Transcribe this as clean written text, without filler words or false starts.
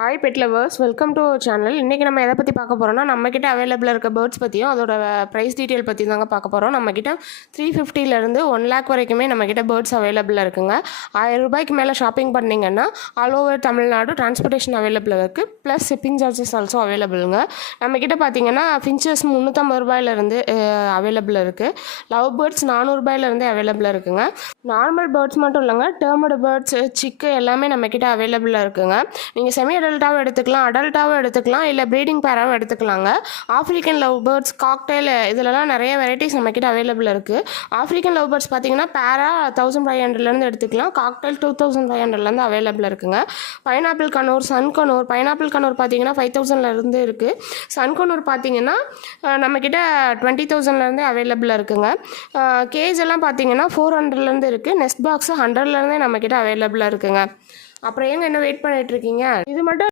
Hi pet lovers, welcome to our channel. இன்றைக்கி நம்ம எதை பற்றி பார்க்க போகிறோம்னா, நம்மக்கிட்ட அவைலபிளாக இருக்க பேர்ட்ஸ் பற்றியும் அதோட ப்ரைஸ் டீட்டெயில் பற்றி தாங்க பார்க்க போகிறோம். நம்மக்கிட்ட 350 1 lakh வரைக்குமே நம்மக்கிட்ட பேர்ட்ஸ் அவைலபிளாக இருக்குங்க. 1000 ரூபாய்க்கு மேலே ஷாப்பிங் பண்ணிங்கன்னா ஆல் ஓவர் தமிழ்நாடு டிரான்ஸ்போர்ட்டேஷன் அவைலபிளாக இருக்குது. ப்ளஸ் ஷிப்பிங் சார்ஜஸ் ஆல்சோ அவைலபிளுங்க. நம்மக்கிட்ட பார்த்தீங்கன்னா ஃபின்ச்சஸ் 350 ரூபாயிலேருந்து அவைலபிளாக இருக்குது. லவ் பேர்ட்ஸ் 400 ரூபாயிலேருந்தே அவைலபிளாக இருக்குங்க. நார்மல் பேர்ட்ஸ் மட்டும் இல்லைங்க, டேர்மடு பேர்ட்ஸ், சிக்கு எல்லாமே நம்மக்கிட்ட அவைலபிளாக இருக்குங்க. நீங்கள் செமி அடல்ட்டாகவும் எடுத்துக்கலாம், அடல்ட்டாகவும் எடுத்துக்கலாம், இல்லை ப்ரீடிங் பேராகவும் எடுத்துக்கலாங்க. ஆஃப்ரிக்கன் லவ் பேர்ட்ஸ், காக்டெயில் இதிலலாம் நிறைய வெரைட்டிஸ் நம்மக்கிட்ட அவைலபிள் இருக்குது. ஆஃப்ரிக்கன் லவ் பேர்ட்ஸ் பார்த்தீங்கன்னா பேரா 1500 எடுத்துக்கலாம், காக்டெயில் 2500 அவைலபிள் இருக்குங்க. பைனாப்பிள் கனூர், சன் கனூர், பைனாப்பிள் கனூர் பார்த்தீங்கன்னா 5000 இருக்குது. சன் கனூர் பார்த்தீங்கன்னா நம்மக்கிட்ட 20,000 அவைலபிளாக இருக்குங்க. கேஜ் எல்லாம் பார்த்தீங்கன்னா 400 இருக்குது. நெஸ்ட் பாக்ஸு 100 நம்மக்கிட்ட அவைலபிளாக இருக்குங்க. அப்புறம் ஏங்க என்ன வெயிட் பண்ணிகிட்ருக்கீங்க? இது மட்டும்